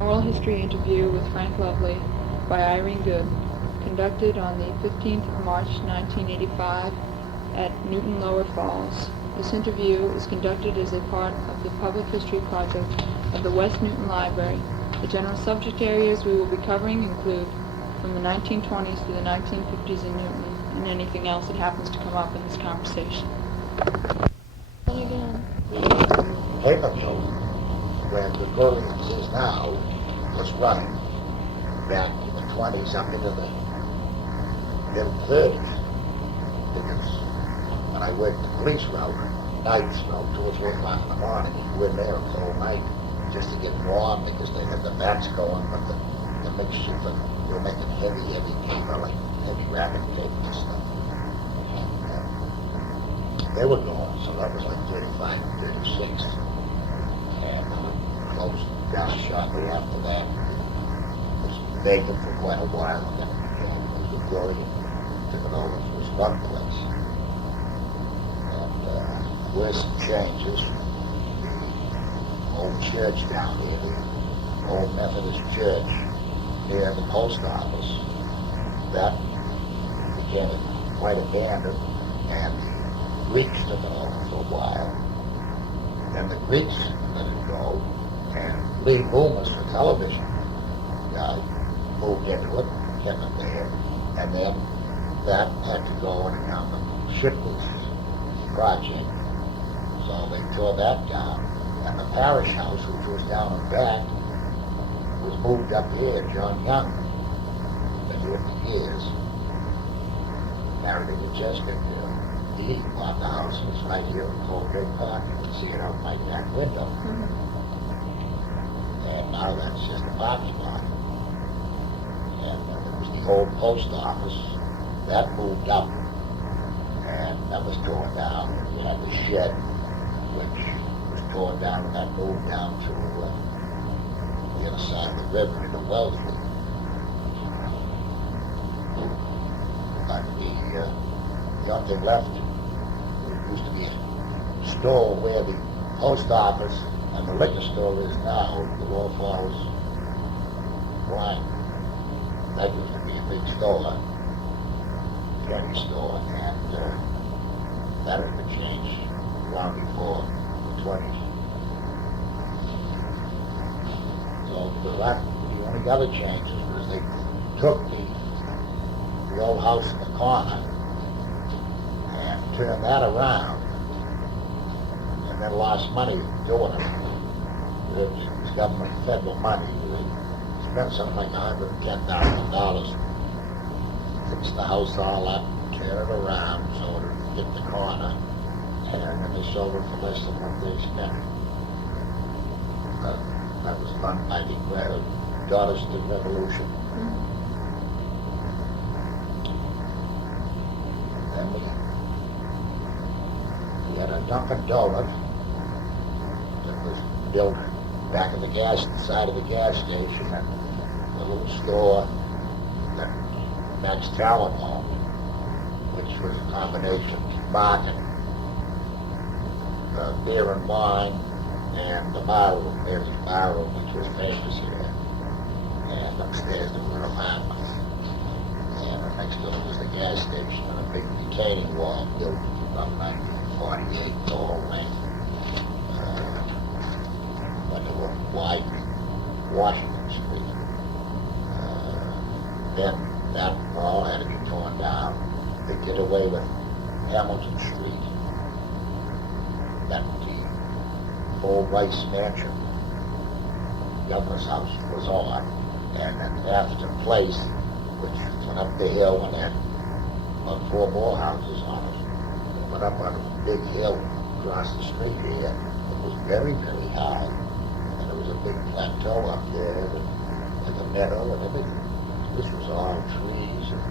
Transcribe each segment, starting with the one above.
Oral history interview with Frank Lovely by Irene Good, conducted on the 15th of March 1985 at Newton Lower Falls. This interview is conducted as a part of the Public History Project of the West Newton Library. The general subject areas we will be covering include from the 1920s to the 1950s in Newton, and anything else that happens to come up in this conversation. The paper mill, where Gregorian's is now, was running back in the 20s up into the middle 30s. Because when I worked the police route, nights, 2 or 3 o'clock in the morning, you go in there the whole night just to get warm because they had the vats going, but the mixture for, they were making heavy paper, like heavy wrapping tape and stuff. And they were going, so that was like 35 and 36. And closed down shortly after that. It was vacant for quite a while, and then the Gregorian took it over for his bunk place. And there were some changes. The old church down here, the old Methodist church near the post office, that became quite abandoned, and the Greeks took it over for a while. Then the Greeks let it go, and Lee Loomis, the television guy, moved into it, kept it there, and then that had to go on account of Shipley's project. So they tore that down, and the parish house, which was down in back, was moved up here. John Young, been here for years, married into Jessica. He bought the house, and it's right here in Colgate Park. You can see it out my back window. And now that's just a parking lot. And there was the old post office. That moved up, and that was torn down. And you had the shed, which was torn down, and that moved down to the other side of the river into Wellesley. But the only thing left, there used to be a store where the post office and the liquor store is now, the Lower Falls line. That used to be a big store, candy store, and that had been changed long before the 20s. So the only other changes was they took the old house in the corner and turned that around, and then lost money doing it. It was government federal money. They spent something like $110,000, fix the house all up, tear it around so it would get the corner, and then they sold it for less than what they spent. That was done by the Daughters of the Revolution. Then we had a Dunkin' Donut that was built back of the side of the gas station, and a little store that Max Talon owned, which was a combination of market, beer and wine, and the bar room, Mary's bar room, which was famous here. And upstairs there were apartments. And next door was the gas station and a big retaining wall built about 1948, the whole length. When they were widening Washington Street. Then that all had to be torn down. They did away with Hamilton Street. That the old Rice Mansion, governor's house, was on. And then Atherton Place, which went up the hill and had about 4 more houses on it. It went up on a big hill across the street here. It was very, very high. And there was a big plateau up there with a meadow and everything. This was all trees and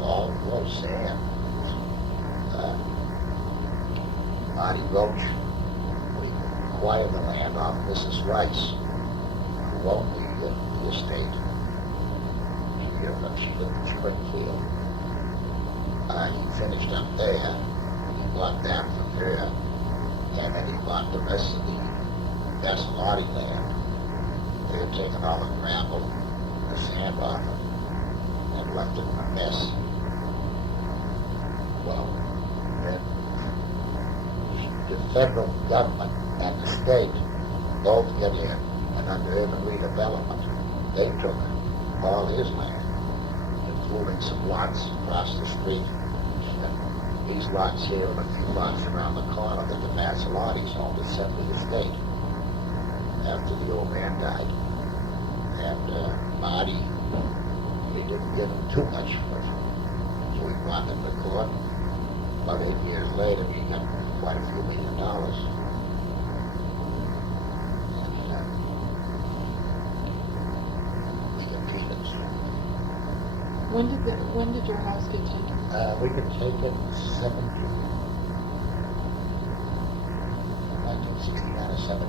all sand. Marty Roach, we acquired the land off Mrs. Rice, who owned the estate. She lived in Springfield. He finished up there. He bought that from her, and then he bought the rest of the Basalotti land. They had taken all the gravel, the sand off it, and left it in a mess. Well, then the federal government and the state both get in, and under urban redevelopment, they took all his land, including some lots across the street, and these lots here and a few lots around the corner that the Massalottis owned, except the estate, after the old man died. And Marty, he didn't give him too much for it, so he brought him to court. About 8 years later, he got quite a few $1 million. When did your house get taken? We could take it in 1969 or 70.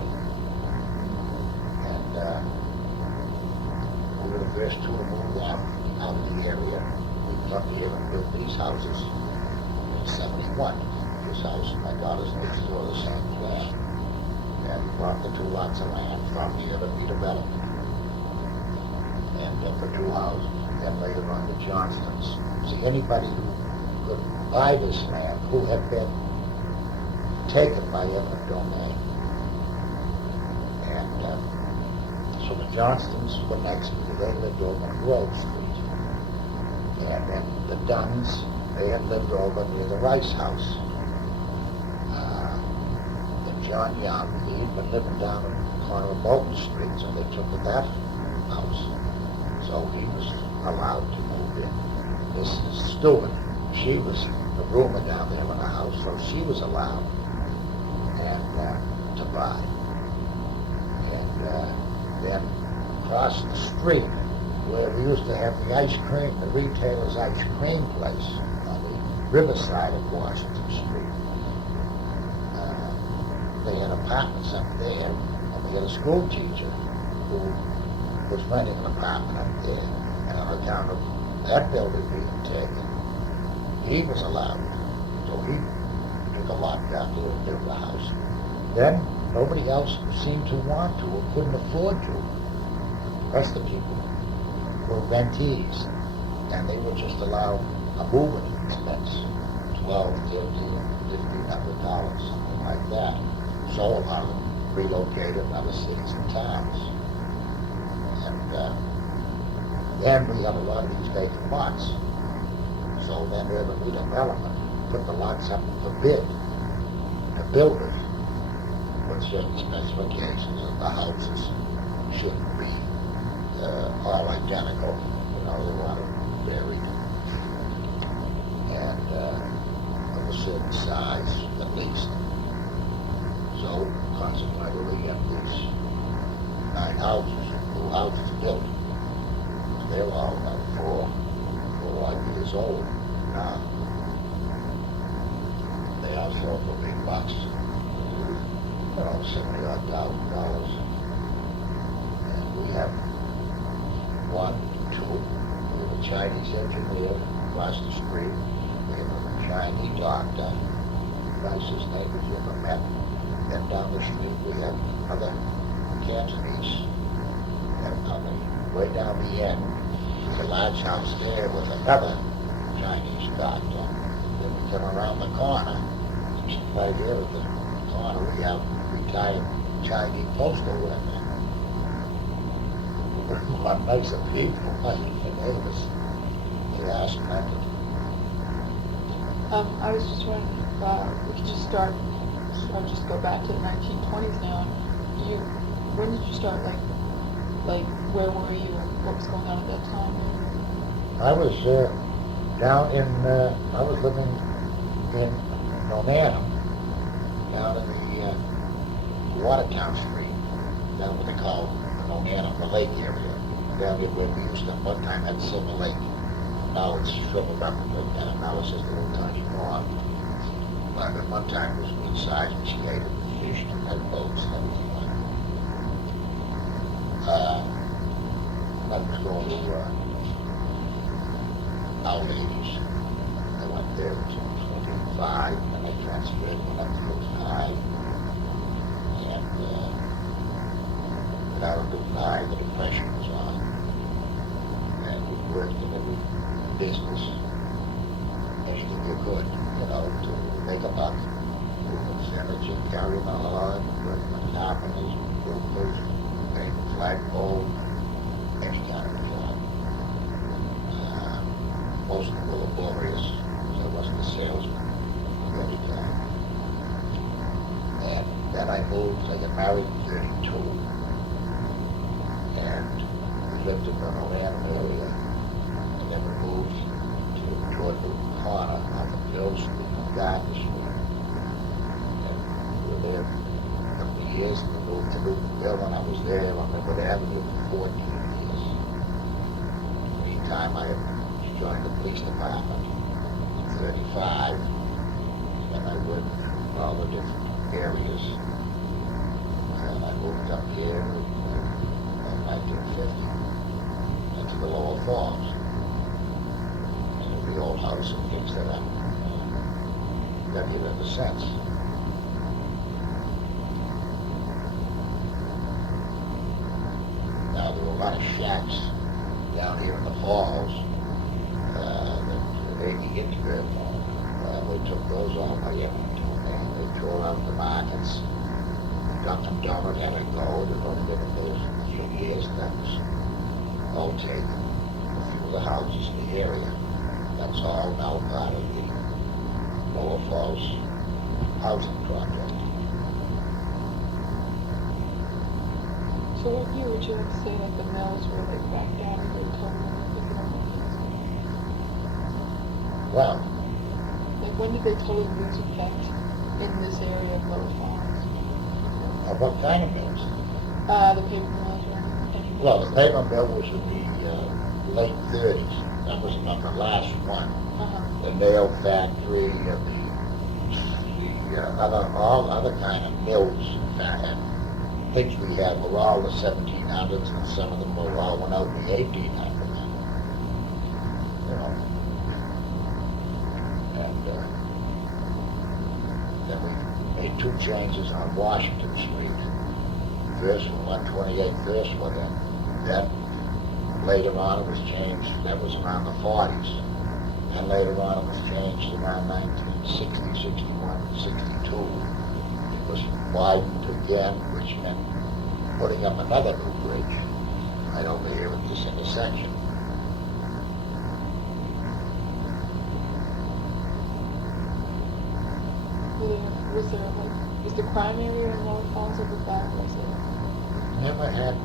And we were the first two to move out of the area. We come here and built these houses in 71. This house, my daughter's next door, the same plan. And we bought the 2 lots of land from the urban redevelopment. And for 2 houses. Then later on the Johnstons. See, anybody who could buy this land who had been taken by eminent domain. And so the Johnstons were next because they lived over on Grove Street. And then the Dunns, they had lived over near the Rice House. And John Young, he'd been living down on the corner of Bolton Street, so they took to that house. So he was allowed to move in. Mrs. Stewart, she was the roomer down there in the house, so she was allowed to buy. And then across the street, where we used to have the ice cream, the retailer's ice cream place on the riverside of Washington Street, they had apartments up there, and we had a school teacher who was renting an apartment up there. And on account of that building being taken, he was allowed. So he took a lot down there and built a house. Then nobody else seemed to want to or couldn't afford to. The rest of the people were rentees, and they were just allowed a moving expense, $1,200, $1,500, $1,500, something like that. So a lot of them relocated in other cities and towns. And then we have a lot of these vacant lots. So then urban redevelopment put the lots up for bid. The builders with certain specifications that the houses shouldn't be all identical. You know, they want them varied. And of a certain size, at least. So consequently, we have these 9 houses, new houses built. They're all about 4 odd years old now. They all sold for big bucks, $70,000. And we have 1, 2. We have a Chinese engineer across the street. We have a Chinese doctor. Nicest neighbors you ever met. Then down the street we have other Cantonese. And way down the end, there's a large house there with another Chinese doctor. Then we come around the corner, right here at the corner, we have retired Chinese postal worker. One nicer people, the neighbors. They ask plenty. I was just wondering if we could just start, I'll just go back to the 1920s now. When did you start, like where were you or what was going on at that time? I was down in, I was living in Nonanum, down in the Watertown Street, down what they call Nonanum, the lake area, down here where we used to one time had Silver Lake. Now it's shriveled up, but now it's just a little tiny pond. But at one time it was good size, and she ate it, fish, and had boats and everything like that. I was going to Our Ladies. I went there until 25, and I transferred when I was 5. And out of Dubai, the Depression was on. And we worked in every business, anything you could, to make a buck. Moving furniture, carrying on, working with carpenters, roofers, painting flagpole, any kind of a job. Most of them were laborious, because I wasn't a salesman of any kind. And then I moved, I got married in 32, and we lived in the Orlando area, and then we moved toward the corner on the Bill Street, Garden Street. And we were there a couple of years, and we moved to Newtonville, and I was there on Linwood Avenue for 14 years. In the meantime, I had joined the police department in 35, and I worked in all the different areas. And I moved up here in 1950 into the Lower Falls. And the old house and things that I've been here ever since. Now, there were a lot of shacks down here in the falls that they could get together. They took those all by everything, and they tore out the markets. Dunkin' Donut had to go. They've only been in there a few years. That was all taken. A few of the houses in the area. That's all now part of the Lower Falls housing project. So what year would you like to say that the mills were like back down and they totally Well, like when did they totally lose effect in this area of Lower Falls? what kind of mills? The paper mills or anything? Well, the paper mill was in the late 30s. That was about the last one. The nail factory, all other kind of mills and things we had were all the 1700s, and some of them were all went out in the 1800s. And then we made two changes on Washington Street. First from 128 First went in. Then later on it was changed, that was around the 40s. And later on it was changed around 1960, 61, 62. It was widened again, which meant putting up another new bridge right over here at this intersection. Was the crime area in Lower Falls ever bad? Was it? Never had,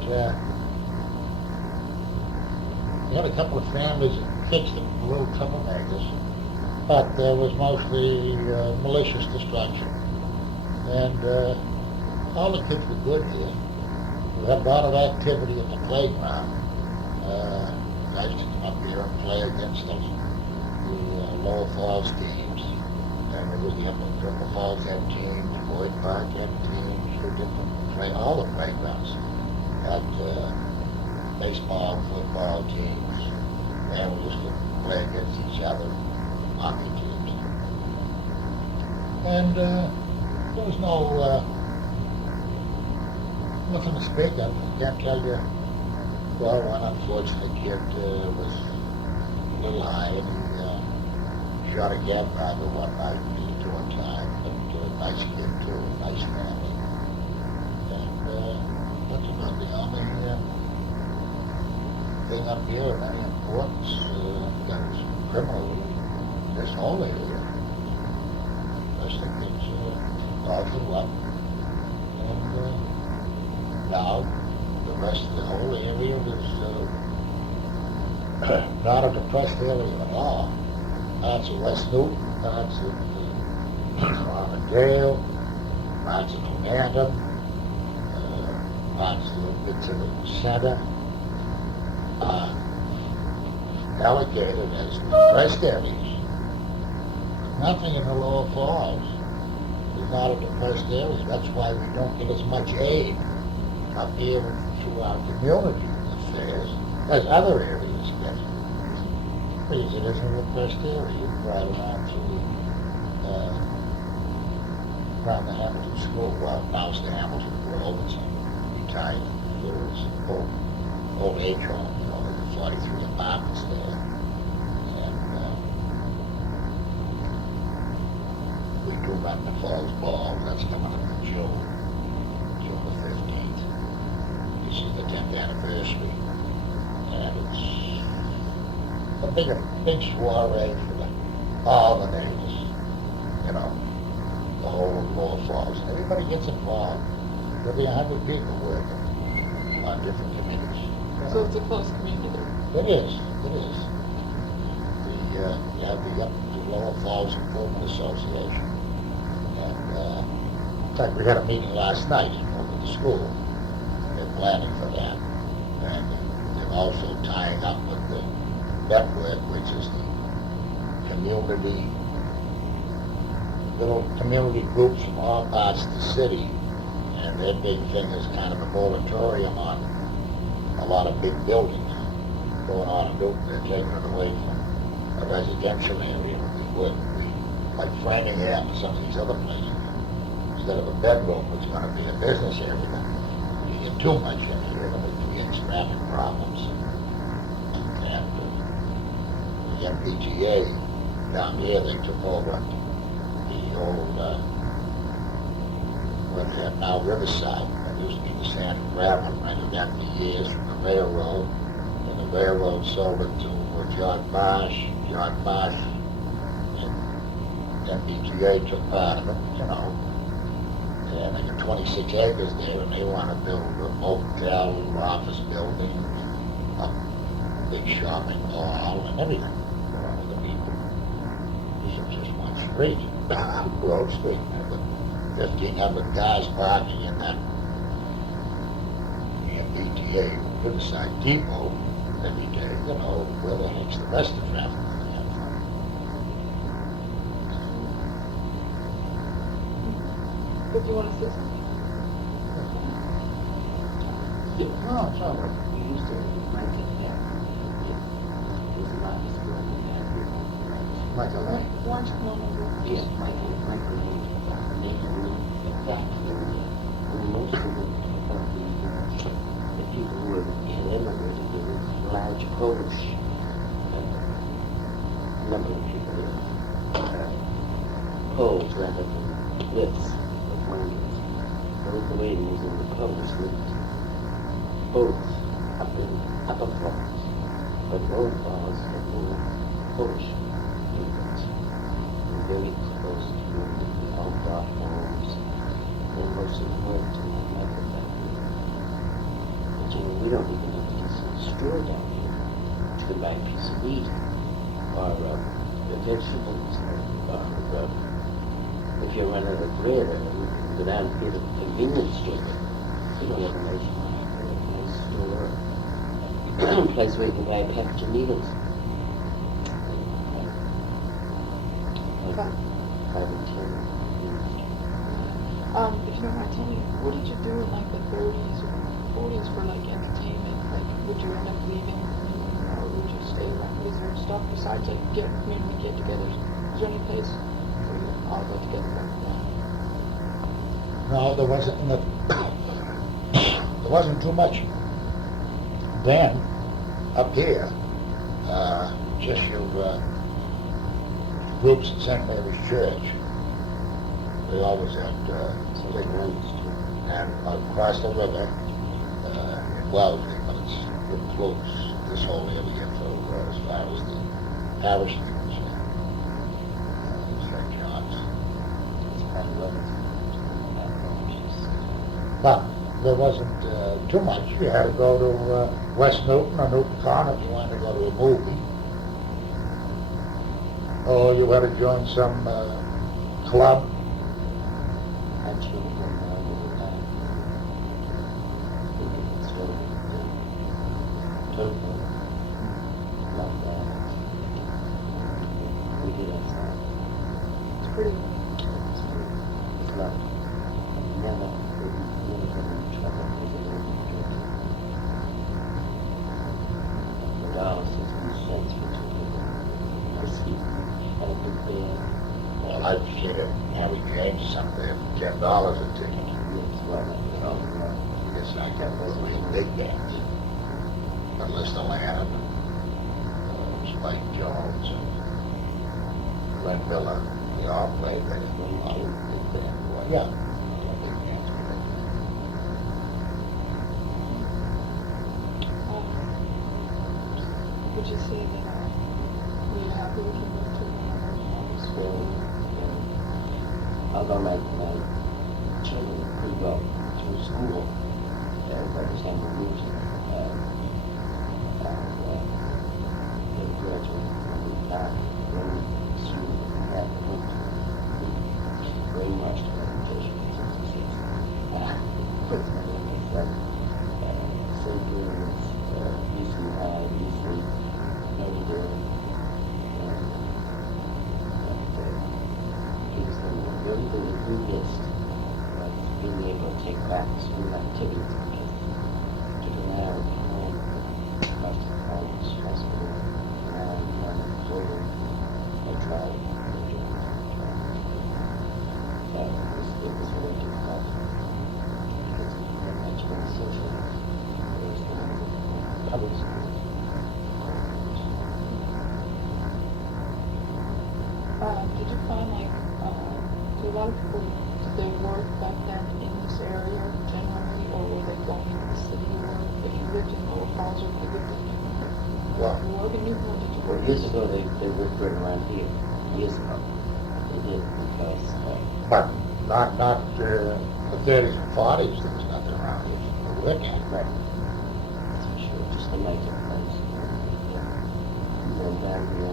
we had a couple of families and kids that were little troublemakers, but there was mostly malicious destruction. And all the kids were good here. We had a lot of activity at the playground. Guys used to come up here and play against us, the Lower Falls teams. And it was the Upper Falls had teams, Boyd Park had teams, the different all the playgrounds had baseball, football teams, and we used to play against each other, hockey teams. And there was nothing to speak of. I can't tell you. Well, one unfortunate kid was a little high, and he shot a cab driver one night to one time, but nice kid too, nice family. And that's about the only thing up here of any importance that is criminal in this whole area. I think it's all grew up. And now the rest of the whole area is not a depressed area at all. Parts of West Newton, parts of Armandale, parts of Commandant, parts a little bit to the center, allocated as depressed areas. Nothing in the Lower Falls is not a depressed area. That's why we don't get as much aid up here through our community affairs as other areas get. Because it isn't a depressed area. You can ride around through around the Hamilton School. Well, now it's the Hamilton Grove. It's retired. there was old age home, you know, there were 43 apartments there. And we do run the Falls Ball. That's coming up in June the 15th. This is the 10th anniversary. And it's a big soiree for all the neighbors, you know, the whole Lower Falls. And everybody gets involved. There'll be 100 people working on different committees. So it's a close community. It is. You have the Lower Falls Improvement Association. And in fact, we had a meeting last night over at the school. They're planning for that. And they're also tying up with the network, which is the little community groups from all parts of the city. And their big thing is kind of a moratorium on a lot of big buildings going on in Newton. They're taking it away from a residential area. Like Framingham or some of these other places. Instead of a bedroom, it's going to be a business area. You get too much in here, and it creates traffic problems. And the MBTA down here, they took over the old, where they have now Riverside. That used to be the sand and gravel, rented that for years from the railroad. And the railroad sold it to John Bosch. MBTA took part of it, you know, and they got 26 acres there, and they want to build a motel, office building, a big shopping mall, and everything for all the people. This is just one street, Grove Street, with 1,500 cars parking in that MBTA Riverside Depot every day, you know, where the heck's the rest of the traffic? If you want to say something. Yeah, no, it's all right. We used to rank it here. There's a lot of school in there. Michael, right? Orange Colonial. Yes, Michael, and most of the people who were immigrated were large Polish number of people there. Poles rather than Litz. Both the ladies and the Polish lived both up in Upper Falls, but Lower Falls had more Polish immigrants. We're very close to the outdoor homes, and most of them went to my mother back then. But you know, we don't even have to see a store down here to buy a piece of meat or vegetables or if you run out of bread or go down here to the convenience store, you don't have a nice store, a place where you can buy a package of needles. Like 5 and 10. If you don't mind telling me, what did you do in like the 30s or 40s for like entertainment? Like, would you end up leaving, or would you stay around? Was there stuff besides like community get-togethers? Is there any place where you all got together like that? No, there wasn't too much then up here. Just your groups at St. Mary's Church. They always had big rooms, and across the river in Wellesley, but it includes this whole area for as far as the parish is concerned. St. John's. But there wasn't too much. You had to go to West Newton or Newton Con if you wanted to go to a movie. Or you had to join some club. It's pretty. Well, I've seen it. Harry James something for $10 a ticket. You get I got those real big dams. But Lister Land, Spike Jones, and Glenn Miller, they all played there. All big band. Well, yeah, big bands played Would you say that you're happy with your move to another house? Although my children are pretty well through school, everybody's handling music. They graduate from the back, going to that brainwashed orientation in 66. Puts my name as St. Louis, UC High, UC, Notre Dame. Everything that we missed was being able to take back to school activities because to rely on home, most of the college, high school, and later I tried. But it was really difficult because we weren't much more social. There was no public school. Did you find do a lot of people, did they work back then in this area generally, or were they going into the city to work? If you lived in Lower Falls or if you lived in Newton, Well, did you work in Newton or did you Well, work years ago, they worked right around here. Years ago, they did because but not the 30s and 40s, there was nothing around here to work at. right. That's for sure. Just the night place. And then down here,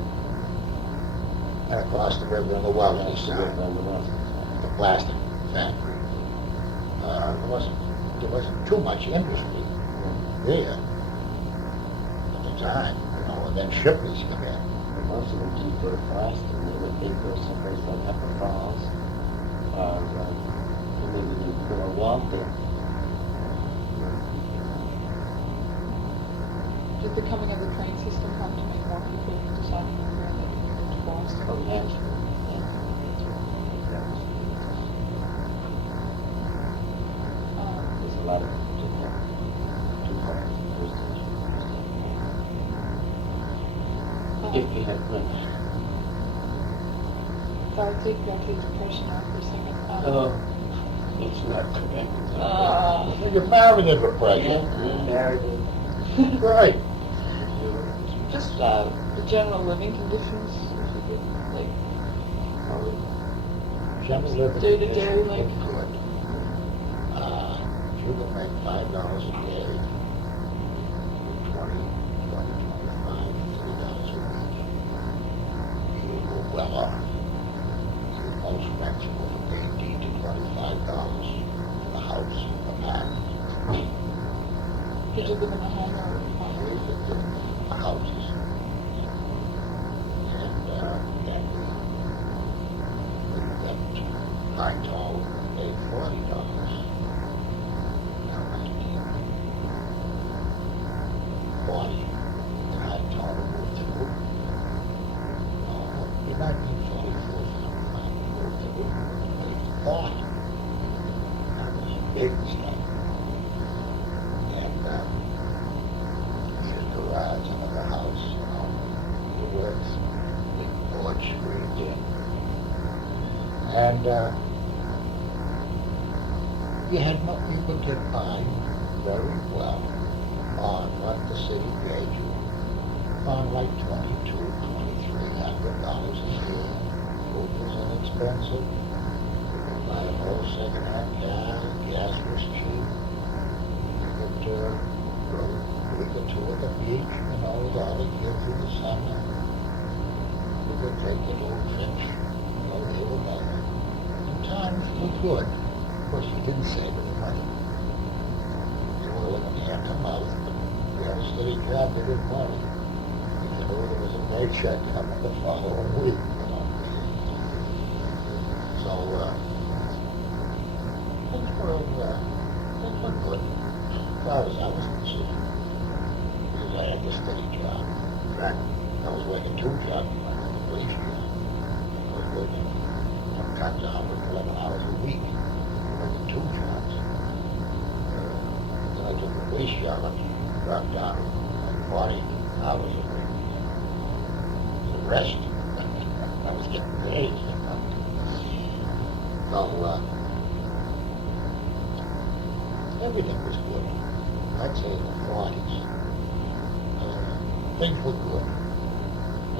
And across the river on the Wellesley to side, on the west. the plastic factory. There wasn't too much industry there at the time, and then Shipley's come in. But most of them didn't go to Boston. They'd go someplace like Upper Falls, or maybe they'd go to Walton. Did the coming of the train system come to make more people deciding where they could move to Boston? Oh, naturally. There's a lot of different two parts of the station. If you have money. So I would take back to the depression now for a second. It's not correct. You're married in the present. Married in. Right. Just the general living conditions, if you could, General living Day to day, conditions like- look good. You can make $5 a day, 20, 25, $30 a week. You go well off. Most rents will pay $18 to $25 for the house, apartment, did you live in a home or a apartment? the houses. And that high tall paid $40. Now 1940, the high tall moved through. In 1944, moved through, paid $40. That was a big mistake. And needed garage, another house, the works, big porch screened in. And you could get by very well on what the city gave you, on like $2,200, $2,300 a year. Food was inexpensive. You could buy an old second-hand car, gas was cheap. You could go a week or two at the beach, with all the kids in the summer. You could take your little trips, they were better. And times were good. Of course, you didn't save any money. You were living hand to mouth, but you had a steady job, you didn't worry. You knew there was a paycheck coming the following week, So, things were good. As far as I was concerned. Because I had this steady job. In fact, I was working 2 jobs when I was in the police union. I was working sometimes 111 hours a week. I was working 2 jobs. police sheriff dropped down like 40 hours a week. Arrest. I was getting paid. So, everything was good. I'd say in the 40s. Things were good.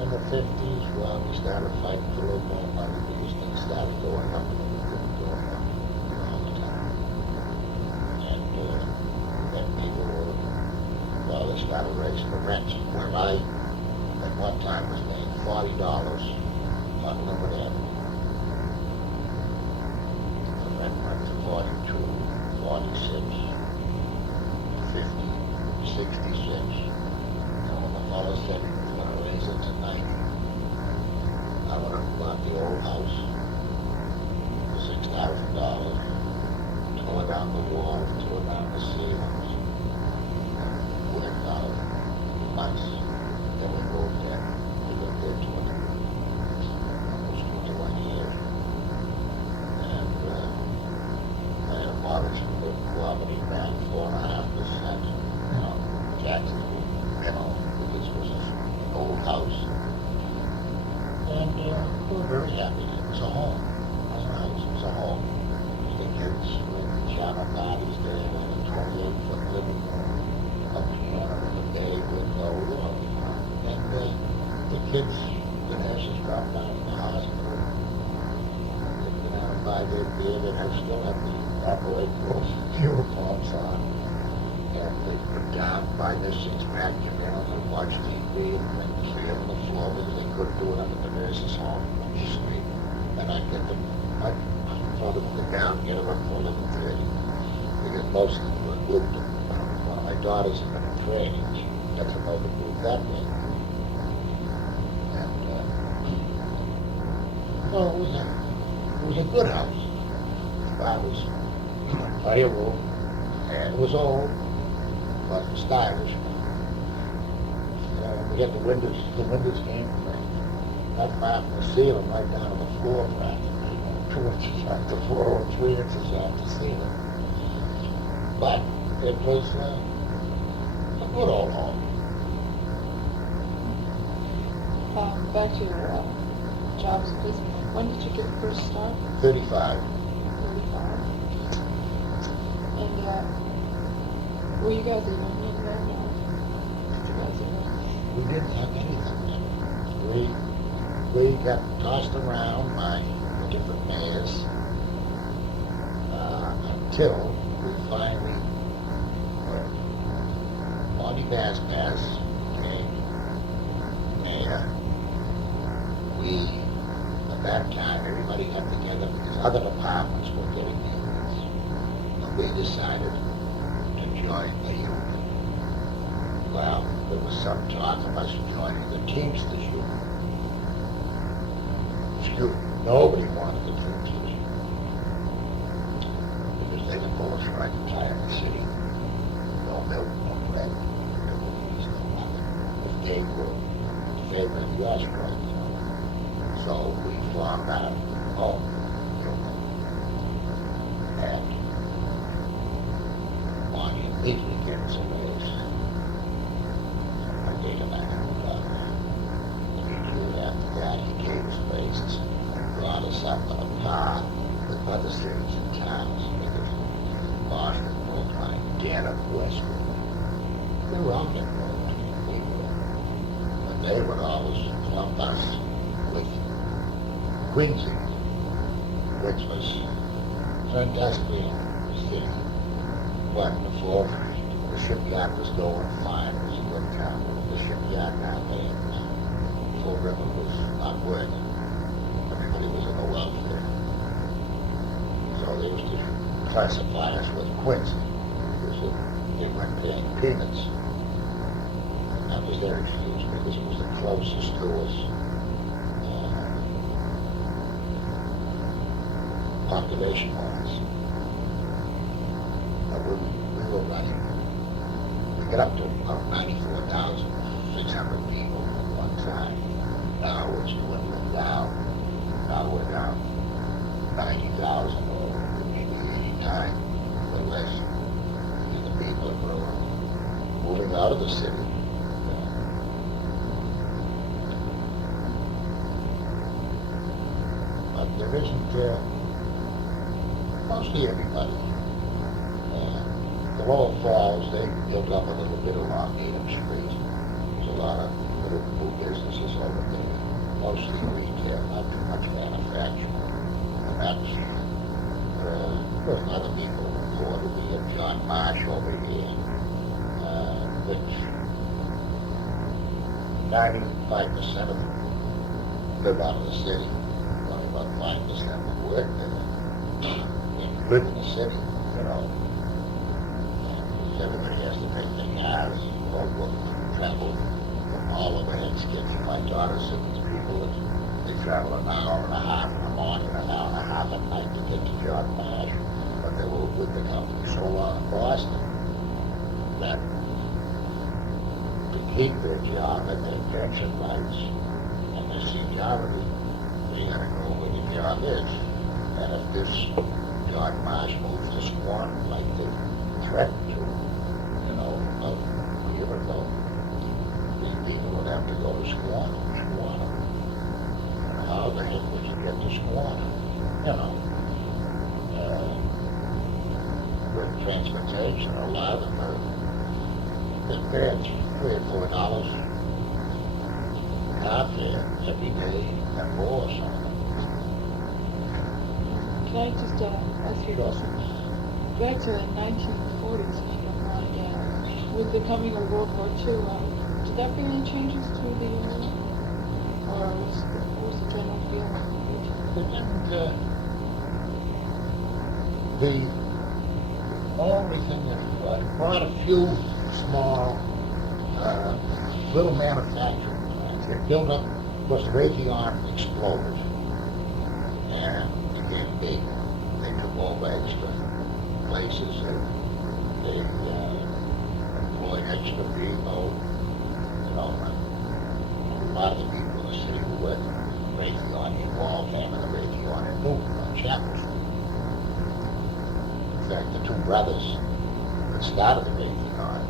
In the 50s, well, we started fighting for a little more money because things started going up and they couldn't go up all the time. And then people were, well, they started raising the rent. Where I, at one time, was paying $40 on Limit Avenue. The rent went to 42, 46, 50, 66. And when the fellow said he was going to raise it to 90, I went up and bought the old house for $6,000, tore down the walls, tore down the ceilings, and went out months. Then we moved in. We lived there 20, almost 21 years. And I had a mortgage for the property back 4.5%. Taxes were minimal because it was an old house. And we were very happy. It was a home. It was a house. It was a home. The kids with piano parties there, and a 28-foot living room, a piano with a bay window, and the kids, the nurses dropped down to the hospital. They'd get out and buy their beer, and I still have the operating uniforms on. And they put down, buy their six-pack, come in and watch TV, and bring the beer on the floor because they couldn't do it up at the nurse's home on the street. And I'd get them, I'd throw them down, get them up for 11:30, because most of them were good. One of my daughters had been in training. She got to know the group that way. And so it was a good house. The father's fireroom, and it was old, but stylish. We had the windows came not far from the ceiling, right down to the floor practically. 2 inches off the floor and 3 inches off the ceiling. But it was a good old home. Back to your job as a policeman. When did you get your first start? 35. 35. And were you guys a union then? Or did you guys We didn't have anything. We got tossed around by different mayors until we finally, Monty Bass became mayor. We, at that time, everybody got together because other departments were getting unions. And we decided to join the union. Well, there was some talk of us joining the Teamsters Union. Nobody wanted the Teamsters because they could pull us right entire the city. No milk, no bread, no beans, no nothing. If they were in favor of the strike. So we formed our own union. And Monty immediately gave us a raise. A year after that, he gave us raises and brought us up on a par with other cities and towns. Boston, Brookline, Gannett, Westwood. They were all getting more money than we were. But they would always lump us with Quincy, which was an industrial city. But before the shipyard was going fine, it was a good town. The shipyard down there, Fall River, was not working. Everybody was in the welfare. So they used to classify us with Quincy, because they weren't paying peanuts. And that was their excuse, because it was the closest to us population-wise. But we were running. We got up to about 94,600 people at one time. Now it's dwindling down. Now we're down 90,000 or maybe 89 or less. And the people are growing. the city. But there isn't, mostly everybody. And the Lower Falls, they built up a little bit along Needham Street. There's a lot of little businesses over there, mostly retail, not too much manufacturing. And that's other people reported. We have John Marsh over here, which 95% of them live out of the city. Only about 5% that work there. And live in the city, you know. And everybody has to take their cars or travel from all over Homestead. My daughter said there's people that they travel an hour and a half in the morning, an hour and a half at night to get to John Marsh. But they were with the company so long in Boston that to keep their job and their pension rights and their seniority, they gotta know where your job is. And if this John Marsh moves to Swan, like they threatened to, you know, a year ago, these people would have to go to Swan. And how the heck would you get to Swan? You know. With transportation, a lot of them are paying $3 or $4 car fare every day and more. So. Can I just ask you a question? Back to the 1940s, if you don't mind, with the coming of World War II, did that bring any changes to the area? Or what was the general feeling? The only thing that brought a few small little manufacturing plants. They built up, because the Raytheon exploded and became big. They took over extra places and they employed extra people. You know, a lot of the people in the city who worked in Raytheon, they all came in the Raytheon and moved on Chapel Street. In fact, the two brothers that started the Raytheon,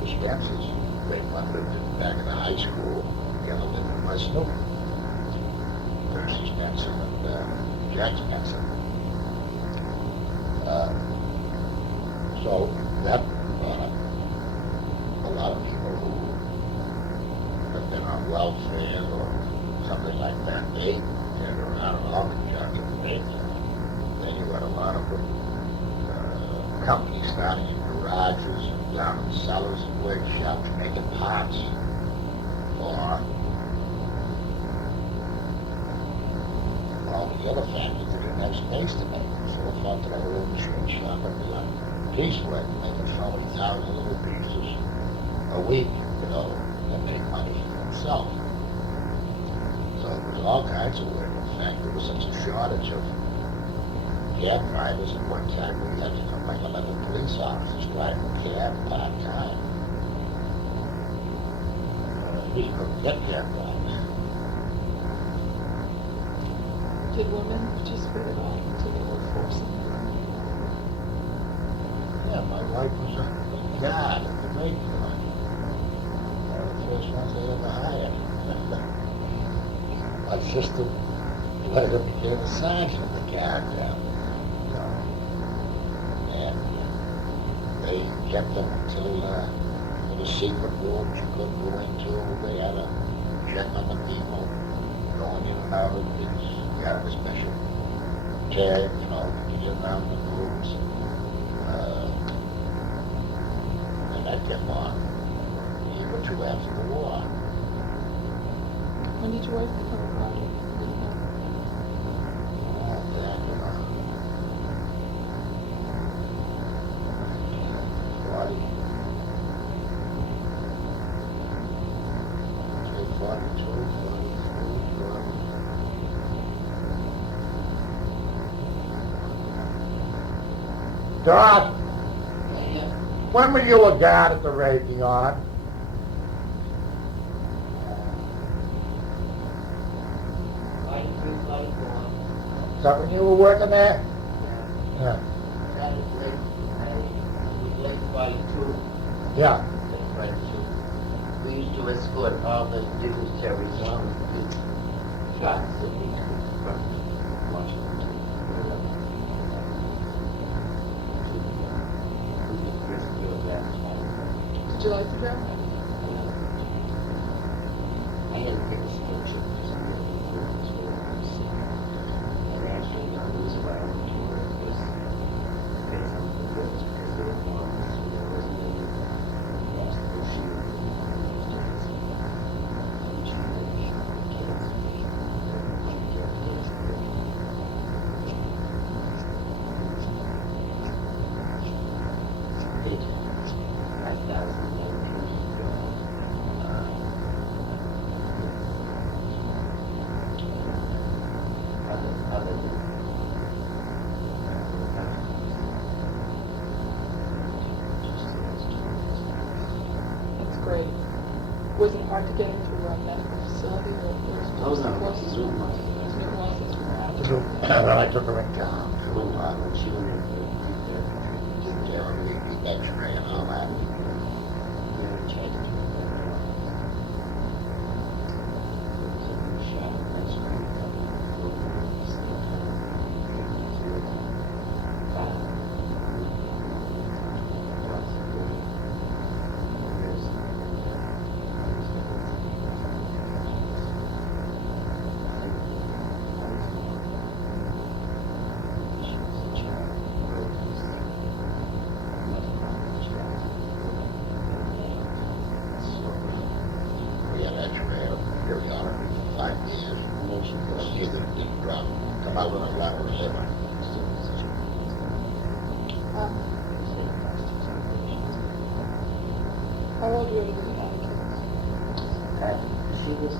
the Spencers, they one lived back in the high school, the other lived in West Newton. Percy Spencer and Jack Spencer. So that brought up a lot of people who have been on welfare or something like that. They turned around and all the jobs in the Raytheon. Then you got a lot of them. Companies starting in garages and down in cellars and workshops making parts for all the other families that didn't have space to make them. So they thought that every little machine shop and piecework, making so many thousand little pieces a week, you know, and make money for themselves. So there was all kinds of work. In fact, there was such a shortage of cab drivers at one time. We had to come like 11 police officers driving a cab part-time. We couldn't get cab drivers. Did women participate at all into the workforce? Yeah, my wife was a guard at the Raytheon. One of the first ones they ever hired. My sister later became a sergeant of the guard down there. And they kept them until in the secret rooms you couldn't go into. They had to check on the people going in and out of things. You had a special tag, you know, to get around the rooms. And that kept on a year or two after the war. When did your wife become a project? Doc, when were you a guard at the Raytheon? Is that when you were working there? Yeah. That was late 42. Yeah. That's right, mom escort all the dignitaries on the shots that he took from Washington. Did you like the drive? I had a great experience. And actually, it was around the tour. It was based on the goods because they were moms. There wasn't any basketball shoes. That's great. Was it hard to get into a medical facility or was it Oh, no, close? this is what my It was, that's right. So, when I took her in town, when she went in for the X-ray and all that. We had X-ray periodically for 5 years. See if it didn't drop, come out with a lot of liver. How old were you when you had kids? She was,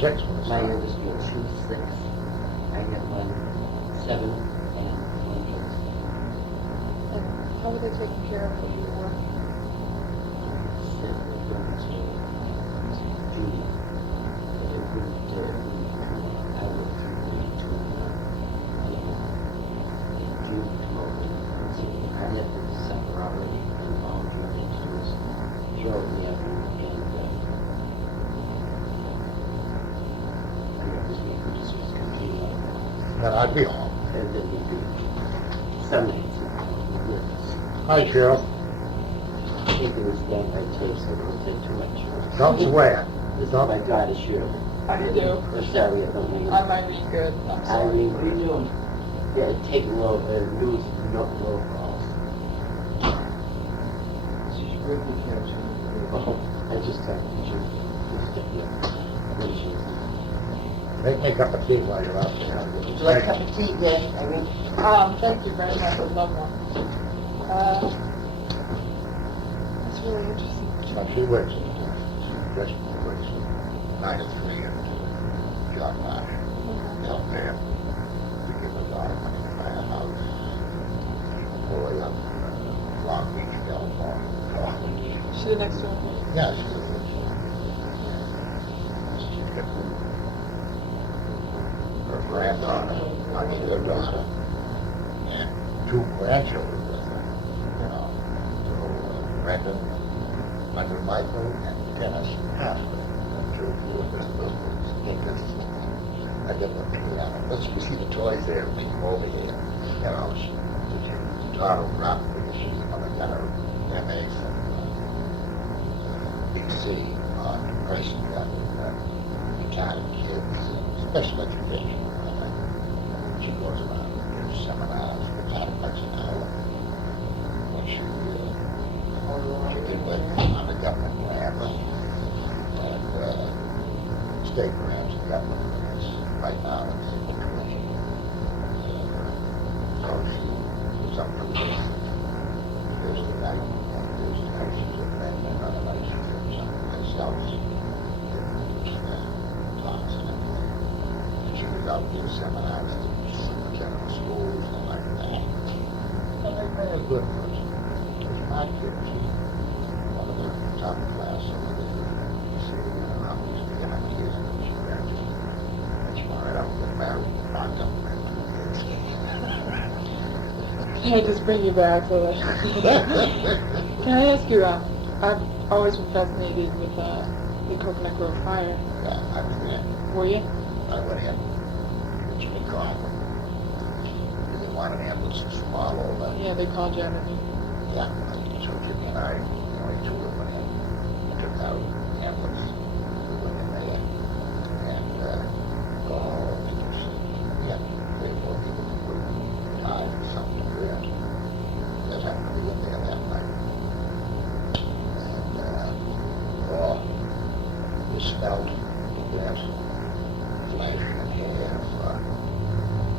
6 was my fine. youngest girl, she was 6. I got 7 and 1 kid. And how were they taking care of when you were working? Judy. I worked through Jude come over. I left in December already, and all your instruments drove me up and I got this new producers coming up. Then I'd be home. And then we do some nights. Hi, Cheryl. I think it was done by tape, so it wasn't too much. Don't swear. This is my daughter, Shirley. How do you do? Or sorry, I don't mean. I might be good. I'm sorry. Irene, what are you doing? Yeah, take low, news, not low calls. She's greatly captured. Oh, I just talked to you. Make me a cup of tea while you're out there. Would you like a cup of tea, Dad? Irene? Thank you very much. I'd love one. That's really interesting. But she works in just works 9 to 3 at John Marsh. Out there. To give her daughter money to buy a house. Boy up in Long Beach, California. She the next one. Yeah, she's got her granddaughter, her daughter, and 2 grandchildren with her. You know, so Brendan, under Michael, and Dennis Ashley. I get the piano. Let's see the toys there. We come over here. You know, she taught her rock because she's got her MA from DC on depression, retarded kids, special education. She goes around and gives seminars for $10 an hour. When she did work on the government grants and state grants and government grants. Right now it's in between. So she was up for this. There's the night, and there's the night she's a friend, and another night she's doing something myself. Talks and everything. She was out doing seminars to general schools and like that. And they made a good person. It's my kid. She's one of the top class over there. You see, I'm used to getting kids and she graduated. That's why I don't get married and knocked up my kids. Can I just bring you back for that? Can I ask you, always been fascinated with the Coconut Grove fire. Yeah, I was there. Were you? I went in. Jimmy called. They wanted ambulances from all over. Yeah, they called you out of me. Yeah, so Jimmy and I, the only two that went in, took out ambulance. We went in there, and yeah, 3 or 4 people were died or something weird. That happened to be in there that night. And we smelled that flesh and hair